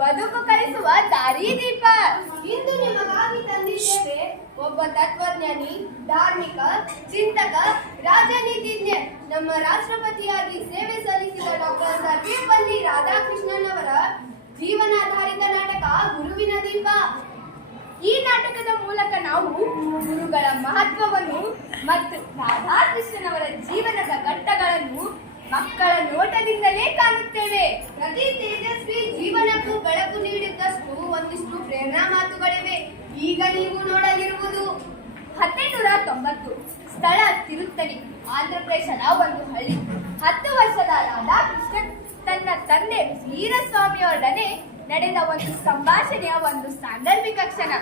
ಬದುಕು ಕಲಿಸುವ ದಾರಿದೀಪ. ಇಂದು ನಿಮಗಾಗಿ ತಂದಿದ್ದೇವೆ ಒಬ್ಬ ತತ್ವಜ್ಞಾನಿ, ಧಾರ್ಮಿಕ ಚಿಂತಕ, ರಾಜನೀತಿಜ್ಞ, ನಮ್ಮ ರಾಷ್ಟ್ರಪತಿಯಾಗಿ ಸೇವೆ ಸಲ್ಲಿಸಿದ ಡಾಕ್ಟರ್ ಸರ್ವೇಪಲ್ಲಿ ರಾಧಾಕೃಷ್ಣನ್ ಅವರ ಜೀವನಾಧಾರಿತ ನಾಟಕ ಗುರುವಿನ ದೀಪ. ಈ ನಾಟಕದ ಮೂಲಕ ನಾವು ಗುರುಗಳ ಮಹತ್ವವನ್ನು ಮತ್ತು ರಾಧಾಕೃಷ್ಣನವರ ಜೀವನದ ಘಟ್ಟಗಳನ್ನು ಮಕ್ಕಳ ನೋಟದಿಂದಲೇ ಕಾಣುತ್ತೇವೆ. ಪ್ರತಿ ತೇಜಸ್ವಿ ಜೀವನಕ್ಕೂ ಬೆಳಕು ನೀಡಿದ್ದಷ್ಟು ಒಂದಿಷ್ಟು ಪ್ರೇರಣಾ ಮಾತುಗಳಿವೆ. ಈಗ ನೀವು ನೋಡಲಿರುವುದು 1890, ಸ್ಥಳ ತಿರುತ್ತಣಿ, ಆಂಧ್ರಪ್ರದೇಶದ ಒಂದು ಹಳ್ಳಿ. 10 ವರ್ಷದ ರಾಧಾಕೃಷ್ಣನ್ ತನ್ನ ತಂದೆ ವೀರಸ್ವಾಮಿಯವರೊಡನೆ ನಡೆದ ಒಂದು ಸಂಭಾಷಣೆಯ ಒಂದು ಸಾಂದರ್ಭಿಕ ಕ್ಷಣ.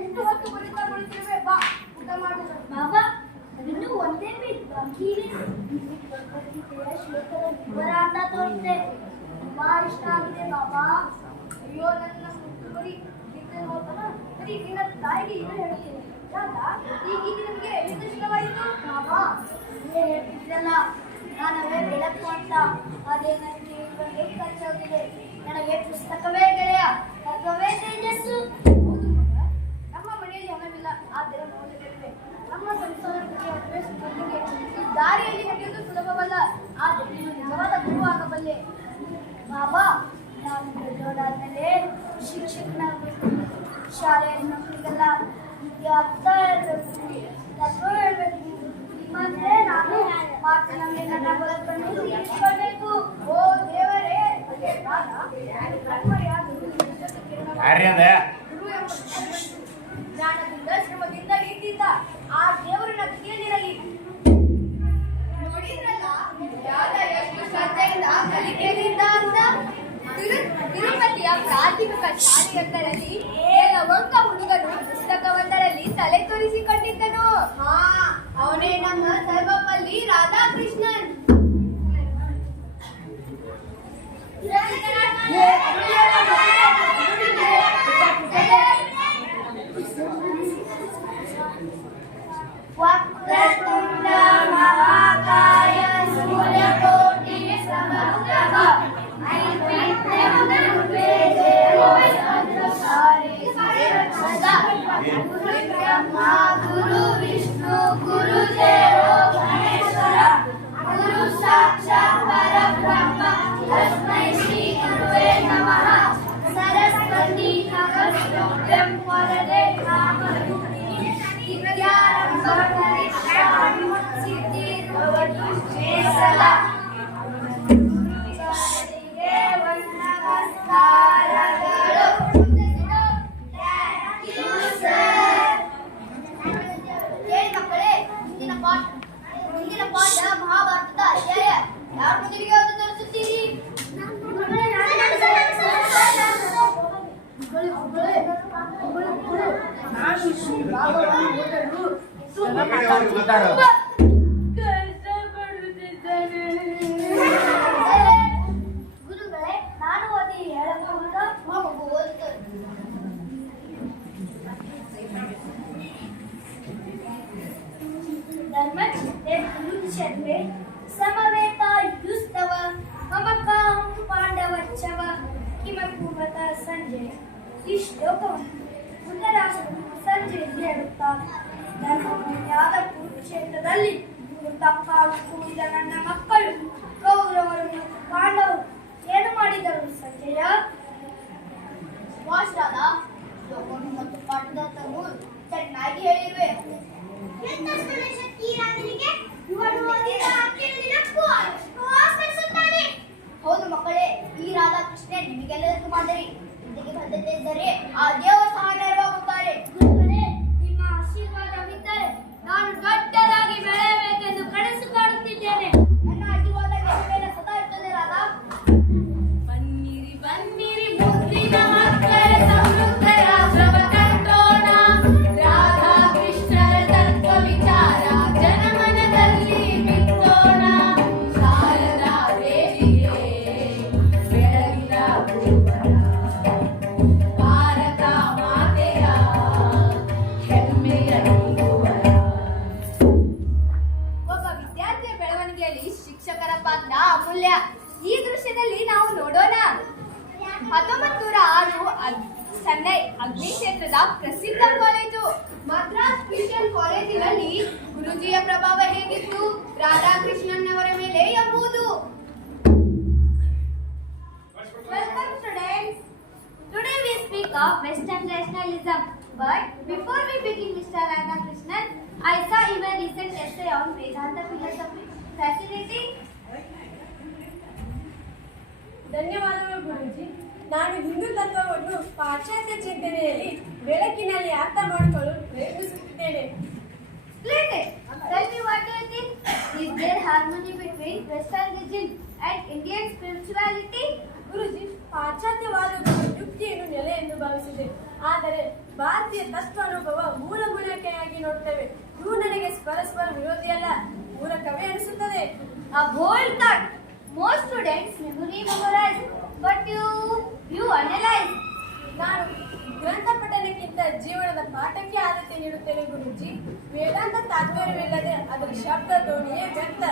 ಎಷ್ಟು ಹೊತ್ತು ಕುಳಿತುಕೊಳ್ಳುತ್ತಿರುವೆ, ಬಾ ಊಟ ಮಾಡು. ಬಾಬಾ, ಇನ್ನೂ ಒಂದೇ ಬಾಕಿ ಅಂತ ತೋರಿಸಿದೆ. ತುಂಬಾ ಇಷ್ಟ ಆಗಿದೆ ಬಾಬಾ. ಅಯ್ಯೋ ನನ್ನ ಬರೀ ಬರೀ ನಿನ್ನ ತಾಯಿಗೆ ಇದು ಹೇಳ್ತೀನಿ. ಈ ಗೀತೆ ನಿಮಗೆ ಎಷ್ಟು ಇಷ್ಟವಾಯಿತು? ಬಾಬಾ, ನೀವೇ ಹೇಳ್ತಿದ್ರಲ್ಲ ನಾನವೇ ಬೆಳಕು ಅಂತ. ಅದೇ ನನಗೆ ಇವಾಗ ಖರ್ಚಾಗಿದೆ. ನನಗೆ ಪುಸ್ತಕವೇ ಗೆಳೆಯ, ತತ್ವವೇ ತೇಜಸ್ಸು. ನಮ್ಮ ಮನೆಯಲ್ಲಿ ಹಣವಿಲ್ಲ, ಆದರೆ ಮೌಲ್ಯಗಳಿವೆ. ನಮ್ಮ ಸಂಸಾರಕ್ಕೆ ಈ ದಾರಿಯಲ್ಲಿ ನಡೆಯುವುದು ಸುಲಭವಲ್ಲ, ಆದರೆ ನೀನು ನಿಜವಾದ ಗುರು ಆಗಬಲ್ಲೆ. ಬಾಬಾ, ನಾನು ದೊಡ್ಡವರಾದ್ಮೇಲೆ ಶಿಕ್ಷಕನಾಗಬೇಕು. ಶಾಲೆಯಲ್ಲಿ ಮಕ್ಕಳಿಗೆಲ್ಲ ಅರ್ಥ ಹೇಳ್ಬೇಕು, ತತ್ವ ಹೇಳ್ಬೇಕು. ನಿಮ್ಮಂದ್ರೆ ನಾನು ಮಾತಿನ ಮೇಲೆ ನನ್ನ ಬದುಕನ್ನು ತಿಳಿಸಿಕೊಳ್ಬೇಕು. ಓ ದೇವರೇ, ಜ್ಞಾನದಿಂದ ಶ್ರಮದಿಂದ ಇದ್ದಿದ್ದ ಆ ದೇವರನ್ನ ತಿಳಿಯಲಿರಲಿ. ನೋಡಿದ್ರಲ್ಲ ಯಾದ ಎಷ್ಟು ಶ್ರದ್ಧೆಯಿಂದ ಕಲಿಕೆಯಲ್ಲಿದ್ದ ಅಂತ. ತಿರುಪತಿಯ ಪ್ರಾಥಮಿಕ ಶಾಲೆಯೊಂದರಲ್ಲಿ ಕೆಲವೊಂದು ಹುಡುಗನು ಪುಸ್ತಕವೊಂದರಲ್ಲಿ ತಲೆ ತೋರಿಸಿಕೊಂಡಿದ್ದನು. ಅವನೇ ನಮ್ಮ ಸರ್ವಪಲ್ಲಿ ರಾಧಾಕೃಷ್ಣನ್. ವಕ್ರತುಂಡ ಮಹಾಕಾಯ ಸೂರ್ಯಕೋಟಿ ಸಮಪ್ರಭ ಬ್ರಹ್ಮ ಗುರು ವಿಷ್ಣು ಗುರು ದೇವೋ ಮಹೇಶ್ವರ ಗುರು ಸಾಕ್ಷಾತ್ ಪರಬ್ರಹ್ಮ ತಸ್ಮೈ ಶ್ರೀ ಗುರುವೇ ನಮಃ. ಸರಸ್ವತಿ ನಮಸ್ತುಭ್ಯಂ ವರದೆ ಕಾಮರೂಪಿಣಿ ವಿದ್ಯಾರಂಭ ಸಿದ್ಧಿರ್ಭವತು ಮೇ ಸದಾ. ಮುಂದಿನ ಪಾಠ ಮಹಾಭಾರತದ ಅಧ್ಯಾಯ. ಯಾರ ಮುಂದಿಗೆ ಓದು ತೋರಿಸುತ್ತೀರಿ? ಗುರುಗಳೇ, ನಾನು ಓದಿ ಹೇಳಬಹುದಾ? ಧರ್ಮಚಿತ್ತೆ ಕುರುಕ್ಷೇತ್ರೇ ಸಮವೇತಾಯುಸ್ತವ ಮಮಕಾಹಂ ಪಾಂಡವಚ್ಚವ ಕಿಮಕುವತ ಸಂಜಯ. ಈ ಶ್ಲೋಕವನ್ನು ಧೃತರಾಷ್ಟ್ರನು ಸಂಜಯನಿಗೆ ಹೇಳುತ್ತಾನೆ. ಧರ್ಮಭೂಮಿಯಾದ ಕುರುಕ್ಷೇತ್ರದಲ್ಲಿ ತಪ್ಪಾಗಿ ಕೂಡಿದ ನನ್ನ ಮಕ್ಕಳು ಕೌರವರು ಮತ್ತು ಪಾಂಡವರು ಏನು ಮಾಡಿದರು ಸಂಜಯ? ಮಾಸ್ಟರಾದ ಶ್ಲೋಕವನ್ನು ಮತ್ತು ಪಾಠದರ್ಥವು ಚೆನ್ನಾಗಿ ಹೇಳಿರುವೆ. ಹೌದು ಮಕ್ಕಳೇ, ಈ ರಾಧಾಕೃಷ್ಣ ನಿಮಗೆಲ್ಲರಿಗೂ ಮಾದರಿ. ಇದಕ್ಕೆ ಬದ್ಧತೆ ಇದ್ದರೆ ಆ ದೇವರು ಸಹ ನೆರವಾಗುತ್ತಾರೆ. ಗುರುಗಳೇ, ನಿಮ್ಮ But before we begin, Mr. Radhakrishnan, I saw your recent essay on Vedanta philosophy. Fascinating. ಧನ್ಯವಾದಗಳು ಗುರೂಜಿ. ನಾನು ಹಿಂದೂ ತತ್ವವನ್ನು ಪಾಶ್ಚಾತ್ಯ ಚಿಂತನೆಯಲ್ಲಿ ಬೆಳಕಿನಲ್ಲಿ ಅರ್ಥ ಮಾಡಿಕೊಳ್ಳಲು ಪ್ರಯತ್ನಿಸುತ್ತಿದ್ದೇನೆ. Splendid. Tell me what do you think? Is there harmony between Western religion and Indian spirituality? ಗುರುಜಿ, ಪಾಶ್ಚಾತ್ಯವಾದಗಳು ಯುಕ್ತಿಯನ್ನು ನೆಲೆ ಎಂದು ಭಾವಿಸಿದೆ. ಆದರೆ ಭಾರತೀಯ ತತ್ವ ಅನುಭವ ಮೂಲಕೆಯಾಗಿ ನೋಡುತ್ತೇವೆ. ಇವು ನನಗೆ ಪರಸ್ಪರ ವಿರೋಧಿಯಲ್ಲ, ಮೂಲಕವೇ ಅನಿಸುತ್ತದೆ. A bold thought. Most students memorize, but you analyze. ನಾನು ಗ್ರಂಥ ಪಠಣಕ್ಕಿಂತ ಜೀವನದ ಪಾಠಕ್ಕೆ ಆದ್ಯತೆ ನೀಡುತ್ತೇನೆ ಗುರೂಜಿ. ವೇದಾಂತ ತಾತ್ಪರ್ಯವಿಲ್ಲದೆ ಅದರ ಶಬ್ದ ಧ್ವನಿಯೇ ವ್ಯಕ್ತ.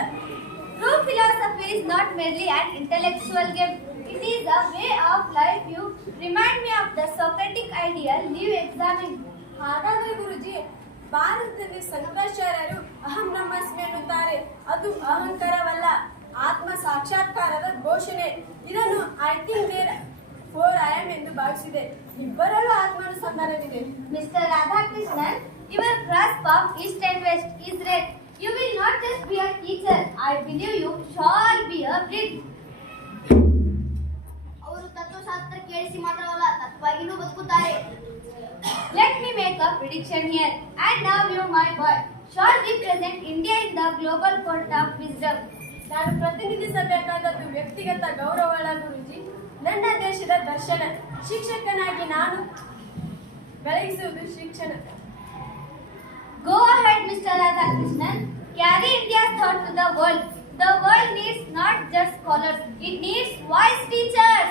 True philosophy is not merely an intellectual game. It is a way of life. You remind me of the Socratic ideal. Live examine. ಹಾಗಾದರೆ ಗುರುಜಿ, ಭಾರತದಲ್ಲಿ ಶಂಕರಾಚಾರ್ಯರು ಅಹಂ ಬ್ರಹ್ಮಾಸ್ಮಿ ಎನ್ನುತ್ತಾರೆ. ಅದು ಅಹಂಕಾರವಲ್ಲ, ಆತ್ಮ ಸಾಕ್ಷಾತ್ಕಾರದ ಘೋಷಣೆ. ಇದನ್ನು I think therefore I am ಎಂದು ಭಾವಿಸಿದೆ. ಇಬ್ಬರಲ್ಲೂ ಆತ್ಮಾನುಸಂಧಾನವಿದೆ. Mr. Radhakrishnan, your grasp of East and West is rare. You will not just be a teacher. I believe you shall be a bridge. ಅವರು ತತ್ವಶಾಸ್ತ್ರ ಕೇಳಿಸಿ ಮಾತ್ರವಲ್ಲ, ತತ್ವವಾಗಿಯೂ ಬದುಕುತ್ತಾರೆ. Let me make a prediction here. And now you, my boy, shall represent India in the global court of wisdom. ನಾನು ಪ್ರತಿನಿಧಿಸಬೇಕಾದದ್ದು ವ್ಯಕ್ತಿಗತ ಗೌರವಗಳ ಗುರುಜಿ, ನನ್ನ ದೇಶದ ದರ್ಶನ. ಶಿಕ್ಷಕನಾಗಿ ನಾನು ಬೆಳಗಿಸುವುದು ಶಿಕ್ಷಣ. Go ahead, Mr. Radhakrishnan. Carry India's thought to the world. The world needs not just scholars, it needs wise teachers.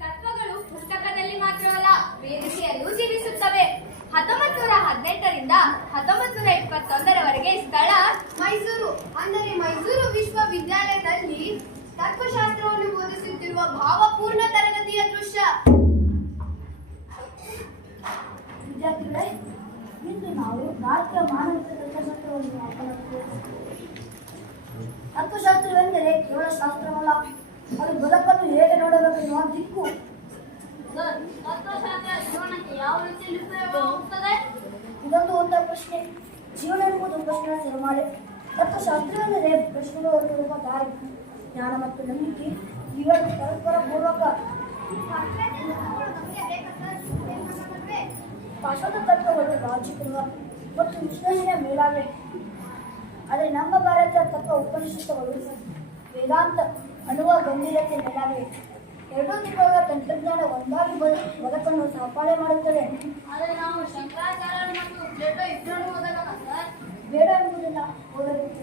ತತ್ವಗಳು ಪುಸ್ತಕದಲ್ಲಿ ಮಾತ್ರವಲ್ಲ, ವೇದಿಕೆಯಲ್ಲೂ ಜೀವಿಸುತ್ತವೆ. 1918ರಿಂದ 1921ರವರೆಗೆ ಸ್ಥಳ ಮೈಸೂರು. ಅಂದರೆ ಮೈಸೂರು ವಿಶ್ವವಿದ್ಯಾಲಯದಲ್ಲಿ ತತ್ವಶಾಸ್ತ್ರವನ್ನು ಬೋಧಿಸುತ್ತಿರುವ ಭಾವಪೂರ್ಣ ತರಗತಿಯ ದೃಶ್ಯ. ವಿದ್ಯಾರ್ಥಿಗಳೇ, ಇಂದು ನಾವು ಭಾರತೀಯ ಮಾನವಿಕ ತತ್ವಶಾಸ್ತ್ರವನ್ನು ತತ್ವಶಾಸ್ತ್ರವೆಂದರೆ ಕೇವಲ ಶಾಸ್ತ್ರವಲ್ಲ, ಅದು ಬದುಕನ್ನು ಹೇಗೆ ನೋಡಬೇಕು ಎನ್ನುವ ದಿಕ್ಕು. ತತ್ವಶಾಸ್ತ್ರ ಜೀವನಕ್ಕೆ ಯಾವ ರೀತಿಯಲ್ಲಿ ಉಪಯೋಗವಾಗುತ್ತದೆ? ಇದೊಂದು ಉತ್ತರ ಪ್ರಶ್ನೆ. ಜೀವನ ಎನ್ನುವುದು ಪ್ರಶ್ನೆಗಳ ಸರಮಾಲೆ. ತತ್ವಶಾಸ್ತ್ರವೆಂದರೆ ಪ್ರಶ್ನೆಗಳು ಹೊರಟಿರುವ ದಾರಿ, ಜ್ಞಾನ ಮತ್ತು ನಂಬಿಕೆ ಇವೆರಡು ಪರಸ್ಪರ ಪೂರ್ವಕ. ಪಾಶ್ಚಾತ್ಯ ತತ್ವಗಳು ರಾಜಕೀಯ ಮತ್ತು ವಿಶ್ಲೇಷಣೆಯ ಮೇಲಾಗಿವೆ. ಆದರೆ ನಮ್ಮ ಭಾರತೀಯ ತತ್ವ ಉಪನಿಷತ್ತುಗಳು ವೇದಾಂತ ಅನ್ನುವ ಗಂಭೀರತೆ ಮೇಲಾಗಿವೆ. ಎರಡೂ ದಿಕ್ಕುಗಳ ತಂತ್ರಜ್ಞಾನ ಒಂದಾಗಿ ಬದುಕನ್ನು ಸಹಪಾಠ ಮಾಡುತ್ತದೆ. ಆದರೆ ನಾವು ಶಂಕರಾಚಾರ್ಯ ಮತ್ತು ಪ್ಲೇಟೋ ಇಬ್ಬರನ್ನು ಓದಲ್ಲ ಸರ್. ಬೇಡ ಎಂಬುದನ್ನು ಓದಬೇಕು.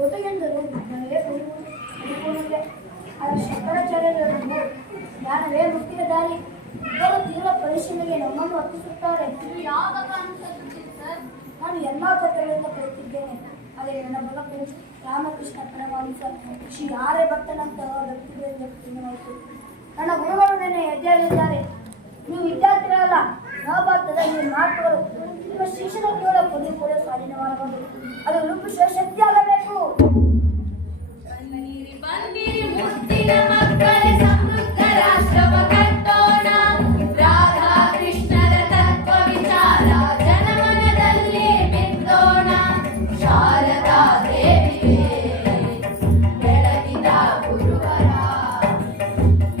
ಓದುಗೆಂದರೆ ಜ್ಞಾನವೇ ಪರಿಪೂರ್ಣತೆ. ಆದರೆ ಶಂಕರಾಚಾರ್ಯರನ್ನು ಜ್ಞಾನವೇ ಮುಕ್ತಿಯ ದಾರಿ. ಇವರು ತೀವ್ರ ಪರಿಶೀಲನೆಗೆ ನಮ್ಮನ್ನು ಅರ್ಪಿಸುತ್ತಾರೆ. ನೀವು ಯಾವ ತತ್ವ ಅನುಸರಿಸುತ್ತೀರಿ ಸರ್? ನಾನು ಎಲ್ಲ ತತ್ವಗಳಿಂದ ಕಲಿತಿದ್ದೇನೆ. ಆದರೆ ನನ್ನ ಬದುಕು ರಾಮಕೃಷ್ಣ ಪರಮಹಂಸ ಶ್ರೀ ಆರ್ಯಭಟ್ಟನಂತಹ ವ್ಯಕ್ತಿಗಳಿಂದ ಪೂರ್ಣವಾಯಿತು. ನನ್ನ ಗುರುಗಳು ನನ್ನ ಹೆಜ್ಜೆಯಲ್ಲಿದ್ದಾರೆ. ನೀವು ವಿದ್ಯಾರ್ಥಿಗಳಲ್ಲ, ಮಹಾಭಾರತದ ಈ ಮಾತುಗಳು ನಿಮ್ಮ ಶಿಕ್ಷಣ ಕೇವಲ ಪದವಿ ಕೂಡ ಸ್ವಾಧೀನವಾಗಬಹುದು, ಅದು ರೂಪಿಸುವ ಶಕ್ತಿ ಆಗಬೇಕು. ಬಂದಿರಿ ಮುತ್ತಿನ ಮಕ್ಕಳೇ, ಸಮೃದ್ಧ ರಾಷ್ಟ್ರವ ಕಟ್ಟೋಣ. ರಾಧಾ ಕೃಷ್ಣರ ತತ್ವ ವಿಚಾರ ಜನಮನದಲ್ಲಿ ಬಿತ್ತೋಣ. ಶಾರದಾ ದೇವಿಯೇ ಬೆಳಗಿದ ಗುರುವರ,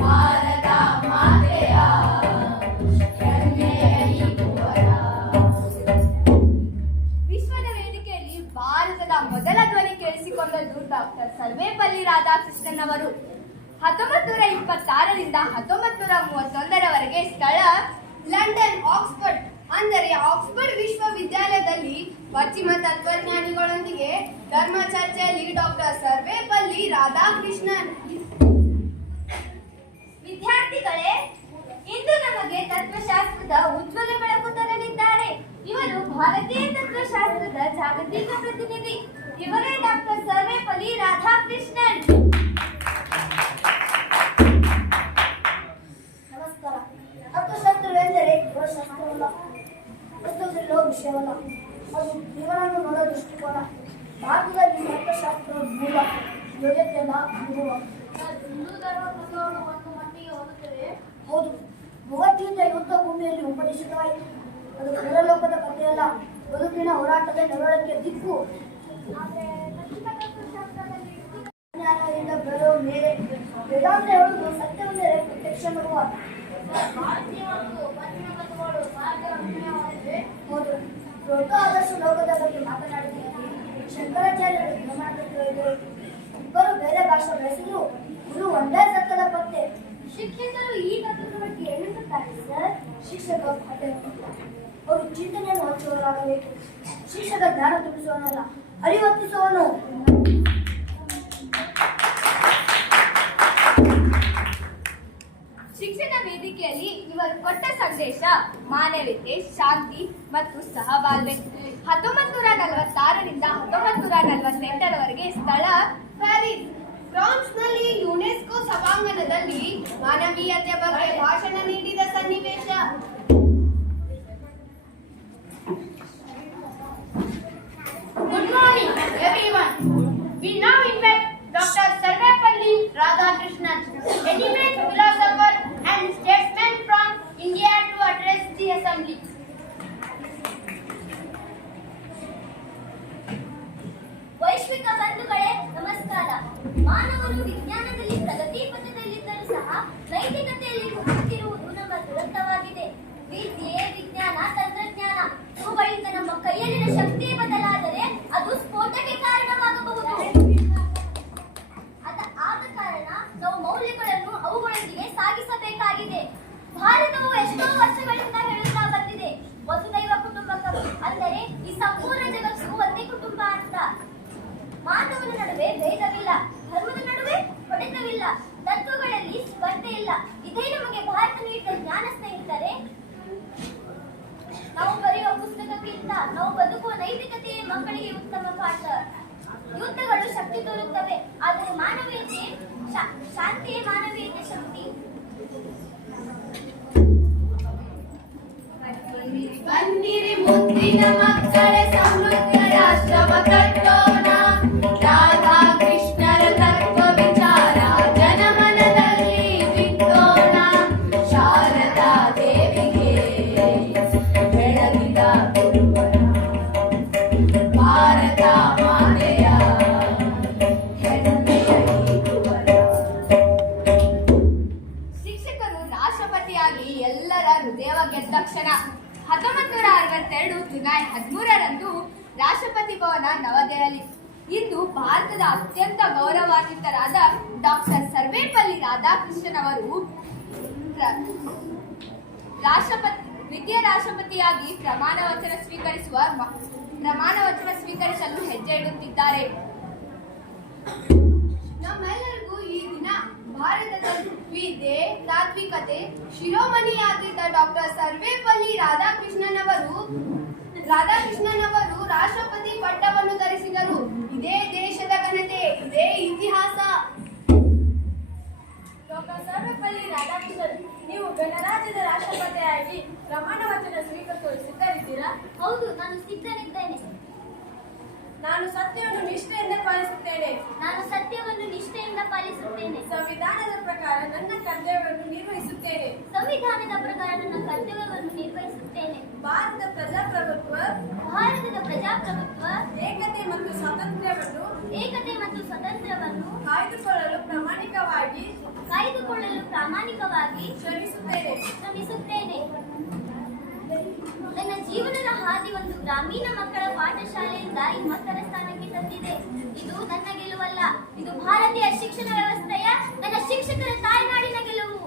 ಭಾರತ ಮಾತೆಯ ವಿಶ್ವದ ವೇದಿಕೆಯಲ್ಲಿ ಭಾರತದ ಮೊದಲ ಧ್ವನಿ ಕೇಳಿಸಿಕೊಂಡದ್ದು ಡಾಕ್ಟರ್ ಸರ್ವೇಪಲ್ಲಿ ರಾಧಾಕೃಷ್ಣನ್ ಅವರು. 1926ರಿಂದ 1931ರವರೆಗೆ ಸ್ಥಳ ಲಂಡನ್, ಆಕ್ಸ್ಫರ್ಡ್. ಅಂದರೆ ಆಕ್ಸ್ಫರ್ಡ್ ವಿಶ್ವವಿದ್ಯಾಲಯದಲ್ಲಿ ಪಶ್ಚಿಮ ತತ್ವಜ್ಞಾನಿಗಳೊಂದಿಗೆ ಧರ್ಮ ಚರ್ಚೆಯಲ್ಲಿ ಡಾಕ್ಟರ್ ಸರ್ವೇಪಲ್ಲಿ ರಾಧಾಕೃಷ್ಣನ್. ವಿದ್ಯಾರ್ಥಿಗಳೇ, ಇಂದು ನಮಗೆ ತತ್ವಶಾಸ್ತ್ರದ ಉಜ್ವಲ ಬೆಳಕು ತರಲಿದ್ದಾರೆ. ಇವರು ಭಾರತೀಯ ತತ್ವಶಾಸ್ತ್ರದ ಜಾಗತಿಕ ಪ್ರತಿನಿಧಿ. ಇವರೇ ಡಾಕ್ಟರ್ ಸರ್ವೇಪಲ್ಲಿ ರಾಧಾಕೃಷ್ಣನ್. ನಮಸ್ಕಾರ. ತತ್ವಶಾಸ್ತ್ರವೆಂದರೆ ಕೇವಲ ಶಾಸ್ತ್ರವಲ್ಲ, ತತ್ವವಿಲ್ಲೋ ವಿಷಯವಲ್ಲ, ಅದು ಜೀವನವನ್ನು ನೋಡೋ ದೃಷ್ಟಿಕೋನ. ಭಾರತದಲ್ಲಿ ತತ್ವಶಾಸ್ತ್ರದ ಮೂಲ ಯೋಗ್ಯತೆಯಲ್ಲ ಅನುಭವ. ಹಿಂದೂ ಧರ್ಮ ತತ್ವವನ್ನು ಒಂದು ಮಟ್ಟಿಗೆ ಹೋಲುತ್ತದೆ. ಹೌದು, ಭಗವದ್ಗೀತೆ ಯುದ್ಧ ಭೂಮಿಯಲ್ಲಿ ಉಪನಿಷಿತವಾಯಿತು. ಅದು ಪರಲೋಕದ ಕಥೆಯಲ್ಲ, ಬದುಕಿನ ಹೋರಾಟದ ನಡವಳಿಕೆ ದಿಕ್ಕು. ಜ್ಞಾನದಿಂದ ಬರೋ ಮೇಲೆ ವೇದಾಂತ ಹೇಳುವುದು ಸತ್ಯವೆಂದರೆ ಪ್ರತ್ಯಕ್ಷವಿರುವ ಹೌದು. ದೊಡ್ಡ ಆದಷ್ಟು ಲೋಕದ ಬಗ್ಗೆ ಮಾತನಾಡಿದ್ದೀರಿ. ಶಂಕರಾಚಾರ್ಯರು ಜ್ಞಾನಾರ್ಥಿಗಳು ಇಬ್ಬರು ಬೇರೆ ಭಾಷೆ ಬೆಳೆಸಿದ್ರು, ಗುರು ಒಂದೇ ಸತ್ಯದ ಪತ್ತೆ. ಶಿಕ್ಷಕರು ಈ ತತ್ವದ ಬಗ್ಗೆ ಹೇಳುತ್ತಾರೆ ಸರ್. ಶಿಕ್ಷಕ ಅವರು ಚಿಂತನೆಯನ್ನು ಹಚ್ಚುವವರಾಗಬೇಕು. ಶಿಕ್ಷಕ ಜ್ಞಾನ ತುಂಬಿಸುವವನಲ್ಲ, ಅರಿವರ್ತಿಸುವವನು. ಶಿಕ್ಷಣ ವೇದಿಕೆಯಲ್ಲಿ ಇವರು ಕೊಟ್ಟ ಸಂದೇಶ ಮಾನವೀಯತೆ, ಶಾಂತಿ ಮತ್ತು ಸಹಬಾಳ್ವೆ. 1946ರಿಂದ 1948ರವರೆಗೆ ಸ್ಥಳ ಪ್ಯಾರಿಸ್. ಫ್ರಾನ್ಸ್ನಲ್ಲಿ ಯುನೆಸ್ಕೋ ಸಭಾಂಗಣದಲ್ಲಿ ಮಾನವೀಯತೆ ಬಗ್ಗೆ ಭಾಷಣ ನೀಡಿದ ಸನ್ನಿವೇಶ. Good morning, everyone. We now invite Dr. Sarvepalli Radhakrishnan, a debate philosopher and statesman from India, to address the assembly. ವೈಶ್ವಿಕ ಬಂಧುಗಳೇ ನಮಸ್ಕಾರ. ಮಾನವನು ವಿಜ್ಞಾನದಲ್ಲಿ ಪ್ರಗತಿ ಪಥದಲ್ಲಿದ್ದರೂ ಸಹ ನೈತಿಕತೆಯಲ್ಲಿ ಹುಡುಕುತ್ತಿರುವುದು ನಮ್ಮ ದುರಂತವಾಗಿದೆ. ವಿದ್ಯೆ, ವಿಜ್ಞಾನ, ತಂತ್ರಜ್ಞಾನ ಇವುಗಳಿಂದ ನಮ್ಮ ಕೈಯಲ್ಲಿನ ಶಕ್ತಿ ಬದಲಾದರೆ ಅದು ಸ್ಫೋಟಕ್ಕೆ ಕಾರಣವಾಗಬಹುದು. ಆದ ಕಾರಣ ನಾವು ಮೌಲ್ಯಗಳನ್ನು ಅವುಗಳೊಂದಿಗೆ ಸಾಗಿಸಬೇಕಾಗಿದೆ. ಭಾರತವು ಎಷ್ಟೋ ವರ್ಷಗಳಿಂದ ಹೇಳುತ್ತಾ ಬಂದಿದೆ ವಸುದೈವ ಕುಟುಂಬಕಂ, ಅಂದರೆ ಈ ಸಂಪೂರ್ಣ ಜಗತ್ತು ಒಂದೇ ಕುಟುಂಬ ಅಂತ. ಮಾನವನ ನಡುವೆ ಭೇದವಿಲ್ಲ, ಧರ್ಮದ ನಡುವೆ ಹೊಡೆತವಿಲ್ಲ, ತತ್ವಗಳಲ್ಲಿ ಸ್ಪರ್ಧೆ ಇಲ್ಲ. ಇದೇ ನಮಗೆ ಭಾರತ ನೀಡಿದ ಜ್ಞಾನ ಸ್ನೇಹಿತರೆ. ನಾವು ಬರೆಯುವ ಪುಸ್ತಕಕ್ಕಿಂತ ನಾವು ಬದುಕುವ ನೈತಿಕತೆಯೇ ಮಕ್ಕಳಿಗೆ ಉತ್ತಮ ಪಾಠ. ಯುದ್ಧಗಳು ಶಕ್ತಿ ತೋರುತ್ತವೆ, ಆದರೆ ಮಾನವೀಯತೆ ಶಾಂತಿಯೇ ಮಾನವೀಯತೆ ಶಕ್ತಿ. ಬನ್ನಿರಿ ಮುದ್ದಿನ ಮಕ್ಕಳೇ, ಸಮೃದ್ಧ ರಾಷ್ಟ್ರವ ಕಟ್ಟೋಣ. ರಾಧಾ ಕೃಷ್ಣರ ತತ್ವ ವಿಚಾರ ಜನಮನದಲ್ಲಿ ಬಿತ್ತೋಣ. ಶಾರದಾ ದೇವಿಗೆ ಬೆಳಗಿದ ಗುರುವರ, ಭಾರತ ಮಾತೆಯ ಹೆಮ್ಮೆಯ ಈ ಗುರುವರ. ಶಿಕ್ಷಕರು ರಾಷ್ಟ್ರಪತಿಯಾಗಿ ಎಲ್ಲರ ಹೃದಯವ ಗೆದ್ದ ಕ್ಷಣ 1962 ಜುಲೈ 13ರಂದು ರಾಷ್ಟ್ರಪತಿ ಭವನ ನವದೆಹಲಿ. ಇಂದು ಭಾರತದ ಅತ್ಯಂತ ಗೌರವಾನ್ವಿತರಾದ ಡಾಕ್ಟರ್ ಸರ್ವೇಪಲ್ಲಿ ರಾಧಾಕೃಷ್ಣನ್ ಅವರು ದ್ವಿತೀಯ ರಾಷ್ಟ್ರಪತಿಯಾಗಿ ಪ್ರಮಾಣ ವಚನ ಸ್ವೀಕರಿಸಲು ಹೆಜ್ಜೆ ಇಡುತ್ತಿದ್ದಾರೆ. ನಮ್ಮೆಲ್ಲರಿಗೂ ಈ ದಿನ ಭಾರತದ ವಿದ್ಯೆ, ತಾತ್ವಿಕತೆ ಶಿರೋಮಣಿಯಾಗಿದ್ದ ಡಾಕ್ಟರ್ ಸರ್ವೇಪಲ್ಲಿ ರಾಧಾಕೃಷ್ಣನ್ ಅವರು ರಾಷ್ಟ್ರಪತಿ ಪಟ್ಟವನ್ನು ಧರಿಸಿದರು. ಇದೇ ದೇಶದ ಘನತೆ, ಇದೇ ಇತಿಹಾಸ. ಡಾಕ್ಟರ್ ಸರ್ವಪಲ್ಲಿ ರಾಧಾಕೃಷ್ಣನ್, ನೀವು ಗಣರಾಜ್ಯದ ರಾಷ್ಟ್ರಪತಿಯಾಗಿ ಪ್ರಮಾಣ ವಚನ ಸ್ವೀಕರಿಸಲು ಸಿದ್ಧರಿದ್ದೀರಾ? ಹೌದು, ನಾನು ಸಿದ್ಧನಿದ್ದೇನೆ. ನಾನು ಸತ್ಯವನ್ನು ನಿಷ್ಠೆಯಿಂದ ಪಾಲಿಸುತ್ತೇನೆ. ನಾನು ಸತ್ಯವನ್ನು ನಿಷ್ಠೆಯಿಂದ ಪಾಲಿಸುತ್ತೇನೆ. ಸಂವಿಧಾನದ ಪ್ರಕಾರ ನನ್ನ ಕರ್ತವ್ಯವನ್ನು ನಿರ್ವಹಿಸುತ್ತೇನೆ. ಸಂವಿಧಾನದ ಪ್ರಕಾರ ನನ್ನ ಕರ್ತವ್ಯವನ್ನು ನಿರ್ವಹಿಸುತ್ತೇನೆ. ಭಾರತದ ಪ್ರಜಾಪ್ರಭುತ್ವ ಏಕತೆ ಮತ್ತು ಸ್ವಾತಂತ್ರ್ಯವನ್ನು ಕಾಯ್ದುಕೊಳ್ಳಲು ಪ್ರಾಮಾಣಿಕವಾಗಿ ಶ್ರಮಿಸುತ್ತೇನೆ. ನನ್ನ ಜೀವನದ ಹಾದಿ ಒಂದು ಗ್ರಾಮೀಣ ಮಕ್ಕಳ ಪಾಠಶಾಲೆಯಿಂದ ಈ ಮಕ್ಕಳ ಸ್ಥಾನಕ್ಕೆ ತಂದಿದೆ. ಇದು ನನ್ನ ಗೆಲುವಲ್ಲ, ಇದು ಭಾರತೀಯ ಶಿಕ್ಷಣ ವ್ಯವಸ್ಥೆಯ, ನನ್ನ ಶಿಕ್ಷಕರ ತಾಯ್ನಾಡಿನ ಗೆಲುವು.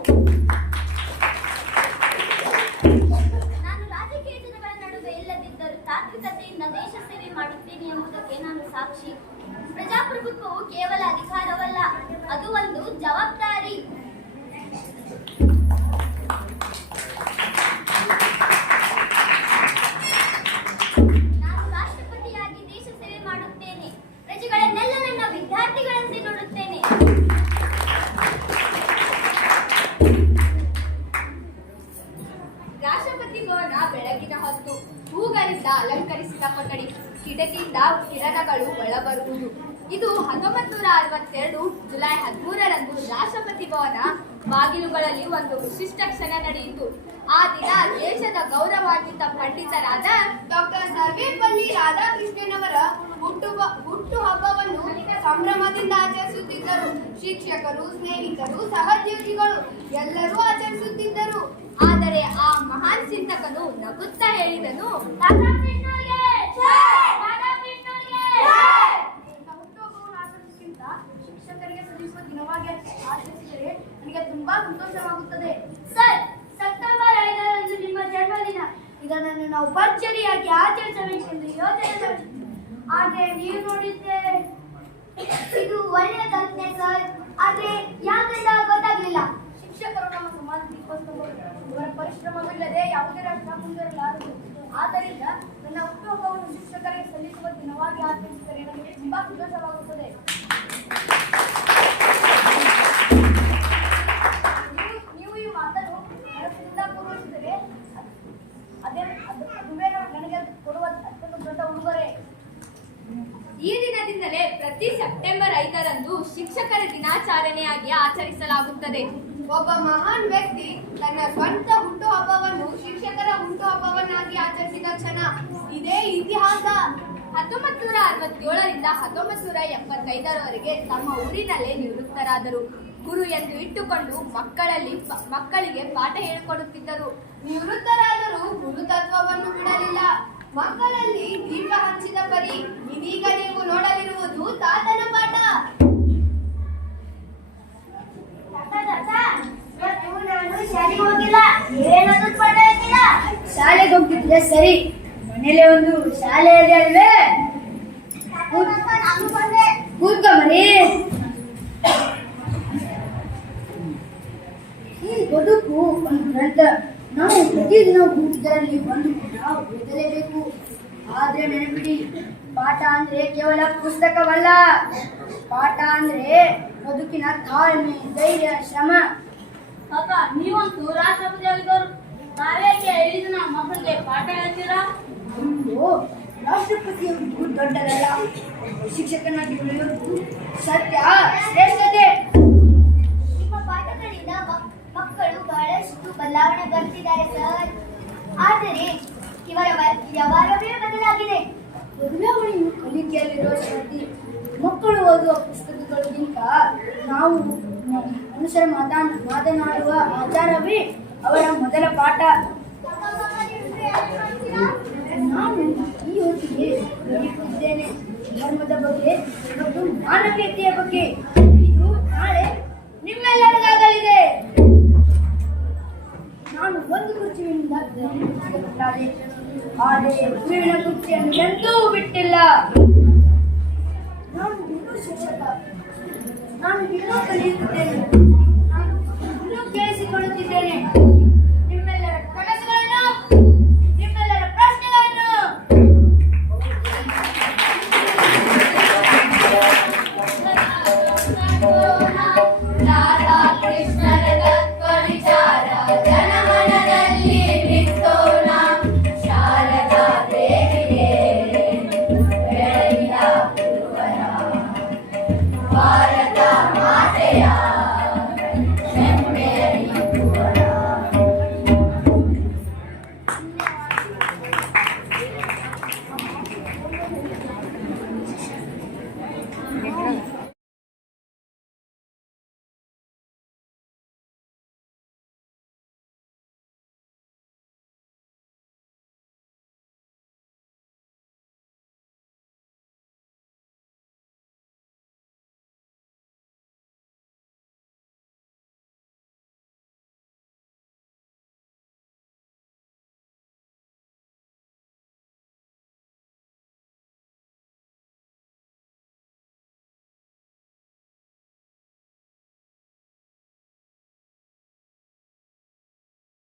ನಾನು ರಾಜಕೀಯ ಜನಗಳ ನಡುವೆ ಇಲ್ಲದಿದ್ದರೂ ತಾತ್ವಿಕತೆಯಿಂದ ದೇಶ ಸೇವೆ ಮಾಡುತ್ತೇನೆ ಎಂಬುದಕ್ಕೆ ನಾನು ಸಾಕ್ಷಿ. ಪ್ರಜಾಪ್ರಭುತ್ವವು ಕೇವಲ ಅಧಿಕಾರವಲ್ಲ, ಅದು ಒಂದು ಜವಾಬ್ದಾರಿ. ನಾನು ರಾಷ್ಟ್ರಪತಿಯಾಗಿ ದೇಶ ಸೇವೆ ಮಾಡುತ್ತೇನೆ. ಪ್ರಜೆಗಳನ್ನೆಲ್ಲ ನನ್ನ ವಿದ್ಯಾರ್ಥಿಗಳಂತೆ ನೋಡುತ್ತೇನೆ. ರಾಷ್ಟ್ರಪತಿ ಭವನ ಬೆಳಗಿನ ಹೊತ್ತು ಹೂಗಳಿಂದ ಅಲಂಕರಿಸಿದ ಕೊಠಡಿ. ಕಿಟಕಿಯಿಂದ ಕಿರಣಗಳು ಒಳಬರುವುದು. ಇದು 1962 ಜುಲೈ 13ರಂದು ರಾಷ್ಟ್ರಪತಿ ಭವನ ಬಾಗಿಲುಗಳಲ್ಲಿ ಒಂದು ವಿಶಿಷ್ಟ ಕ್ಷಣ ನಡೆಯಿತು. ಆ ದಿನ ದೇಶದ ಗೌರವಾನ್ವಿತ ಪಂಡಿತರಾದ ಡಾಕ್ಟರ್ ಸರ್ವೇಪಲ್ಲಿ ರಾಧಾಕೃಷ್ಣನವರ ಹುಟ್ಟುಹಬ್ಬವನ್ನು ಸಂಭ್ರಮದಿಂದ ಆಚರಿಸುತ್ತಿದ್ದರು. ಶಿಕ್ಷಕರು, ಸ್ನೇಹಿತರು, ಸಹೋದ್ಯೋಗಿಗಳು ಎಲ್ಲರೂ ಆಚರಿಸುತ್ತಿದ್ದರು. ಆದರೆ ಆ ಮಹಾನ್ ಚಿಂತಕನು ನಗುತ್ತಾ ಹೇಳಿದನು, ರಾಧಾಕೃಷ್ಣನಿಗೆ ಜೈ! ರಾಧಾಕೃಷ್ಣನಿಗೆ ಜೈ! ಹುಟ್ಟುಹಬ್ಬವನ್ನು ಆಚರಿಸುವುದಕ್ಕಿಂತ ಶಿಕ್ಷಕರಿಗೆ ಸಲ್ಲಿಸುವ ದಿನವಾಗಿ ಆಚರಿಸಿದರೆ ನನಗೆ ತುಂಬಾ ಸಂತೋಷವಾಗುತ್ತದೆ. ಸರ್, ಸೆಪ್ಟೆಂಬರ್ 5ರಂದು ನಿಮ್ಮ ಜನ್ಮದಿನ. ಇದನ್ನು ನಾವು ಭರ್ಜರಿಯಾಗಿ ಆಚರಿಸಬೇಕೆಂದು ಯೋಚನೆ ಮಾಡಿದ್ದೇವೆ. ಆದರೆ ನೀವು ನೋಡಿದ್ದೇವೆ, ಇದು ಒಳ್ಳೆಯ ಕಲ್ಪನೆ ಸರ್. ಆದ್ರೆ ಯಾಕೆಂದ ಗೊತ್ತಾಗ್ಲಿಲ್ಲ. ಶಿಕ್ಷಕರು ನಮ್ಮ ಸಮಾಜಕ್ಕೋಸ್ಕರ ಇವರ ಪರಿಶ್ರಮವಿಲ್ಲದೆ ಯಾವುದೇ ರಾಷ್ಟ್ರ ಮುಂದುವರಲಾರದು. ಆದ್ದರಿಂದ ನನ್ನ ಹುಟ್ಟುಹಬ್ಬವನ್ನು ಶಿಕ್ಷಕರಿಗೆ ಸಲ್ಲಿಸುವ ದಿನವಾಗಿ ಆಚರಿಸಿದರೆ ನನಗೆ ತುಂಬಾ ಸಂತೋಷವಾಗುತ್ತದೆ. ನೀವು ಈ ಮಾತನ್ನು ಮನಸ್ಸಿನಿಂದ ಪೂರೈಸಿದರೆ ಅದುವೇ ನನಗೆ ಕೊಡುವ ಅತ್ಯಂತ ದೊಡ್ಡ ಉಡುಗೊರೆ. ಈ ದಿನದಿಂದಲೇ ಪ್ರತಿ ಸೆಪ್ಟೆಂಬರ್ 5ರಂದು ಶಿಕ್ಷಕರ ದಿನಾಚರಣೆಯಾಗಿ ಆಚರಿಸಲಾಗುತ್ತದೆ. ಒಬ್ಬ ಮಹಾನ್ ವ್ಯಕ್ತಿ ತನ್ನ ಸ್ವಂತ ಹುಟ್ಟುಹಬ್ಬವನ್ನು ಶಿಕ್ಷಕರ ಹುಟ್ಟುಹಬ್ಬವನ್ನಾಗಿ ಆಚರಿಸಿದ ಕ್ಷಣ ಇದೇ ಇತಿಹಾಸ. 1967ರಿಂದ 1975ರವರೆಗೆ ತಮ್ಮ ಊರಿನಲ್ಲೇ ನಿವೃತ್ತರಾದರು. ಗುರು ಎಂದು ಇಟ್ಟುಕೊಂಡು ಮಕ್ಕಳಿಗೆ ಪಾಠ ಹೇಳಿಕೊಡುತ್ತಿದ್ದರು. ನಿವೃತ್ತರಾದರೂ ಗುರುತತ್ವವನ್ನು ಬಿಡಲಿಲ್ಲ. ಮಕ್ಕಳಲ್ಲಿ ದೀಪ ಹಂಚಿದ ಪರಿ. ಇದೀಗ ನೀವು ನೋಡಲಿರುವುದು ತಾತನ ಪಾಠ. ಶಾಲೆಗೆ ಹೋಗಿಲ್ಲ, ಏನದು ಪಡೆಯುತ್ತಿಲ್ಲ. ಶಾಲೆಗೆ ಹೋಗ್ತಿದ್ರೆ ಸರಿ, ಮನೇಲೆ ಒಂದು ಶಾಲೆ ಇದೆ ಅಲ್ವೇ? ಕೂತ್ಕೊ ಮರಿ. ಈ ಬದುಕು ಒಂದು ಗ್ರಂಥ. ನಾವು ಪ್ರತಿದಿನ ಇದರಲ್ಲಿ ಒಂದು ಗುಣ ಓದಲೇಬೇಕು. ಆದ್ರೆ ನೆನಪಿಡಿ, ಪಾಠ ಅಂದ್ರೆ ಕೇವಲ ಪುಸ್ತಕವಲ್ಲ. ಪಾಠ ಅಂದ್ರೆ ಬದುಕಿನ ತಾಳ್ಮೆ, ಧೈರ್ಯ, ಶ್ರಮ. ಪಾಪ ನೀವಂತೂ ರಾಷ್ಟ್ರಪತಿ ಆಗಿದ್ದವರು, ನಾವೇಕೆ ಐದು ದಿನ ಮಕ್ಕಳಿಗೆ ಪಾಠ ಹೇಳ್ತೀರಾ? ಒಂದು ರಾಷ್ಟ್ರಪತಿಯವರು ದೊಡ್ಡದಲ್ಲ, ಶಿಕ್ಷಕನಾಗಿ ಬೆಳೆಯೋದು ಸತ್ಯ ಶ್ರೇಷ್ಠತೆ. ನಿಮ್ಮ ಪಾಠಗಳಿಂದ ಮಕ್ಕಳು ಬಹಳಷ್ಟು ಬದಲಾವಣೆ ಬರ್ತಿದ್ದಾರೆ ಸರ್. ಆದರೆ ಇವರ ವ್ಯವಹಾರವೇ ಬದಲಾಗಿದೆ. ಬದಲಾವಣೆಯು ಕಲಿಕೆಯಲ್ಲಿರುವ ಶಕ್ತಿ. ಮಕ್ಕಳು ಓದುವ ಪುಸ್ತಕಗಳಿಗಿಂತ ನಾವು ಮಾತನಾಡುವ ಆಚಾರವೇ ಅವರ ಮೊದಲ ಪಾಠ. ನಾನು ಈ ಹೊತ್ತಿಗೆ ಬರೆಯುತ್ತಿದ್ದೇನೆ ಧರ್ಮದ ಬಗ್ಗೆ ಮತ್ತು ಮಾನವೀಯತೆಯ ಬಗ್ಗೆ. ಇದು ನಾಳೆ ನಿಮ್ಮೆಲ್ಲರಿಗಾಗಲಿದೆ. ನಾನು ಒಂದು ಕುರ್ಚಿಯಿಂದ ಕುರ್ಚಿಗೆ ಆದರೆ ಗುರುವಿನ ಕುರ್ಚಿಯನ್ನು ಎಂದೂ ಬಿಟ್ಟಿಲ್ಲ. ನಾನು ಇನ್ನೂ ಶಿಕ್ಷಕ. ನಾನು ಇನ್ನೂ ಕಲಿಯುತ್ತಿದ್ದೇನೆ. ನಾನು ಇನ್ನೂ ಕೇಳಿಸಿಕೊಳ್ಳುತ್ತಿದ್ದೇನೆ.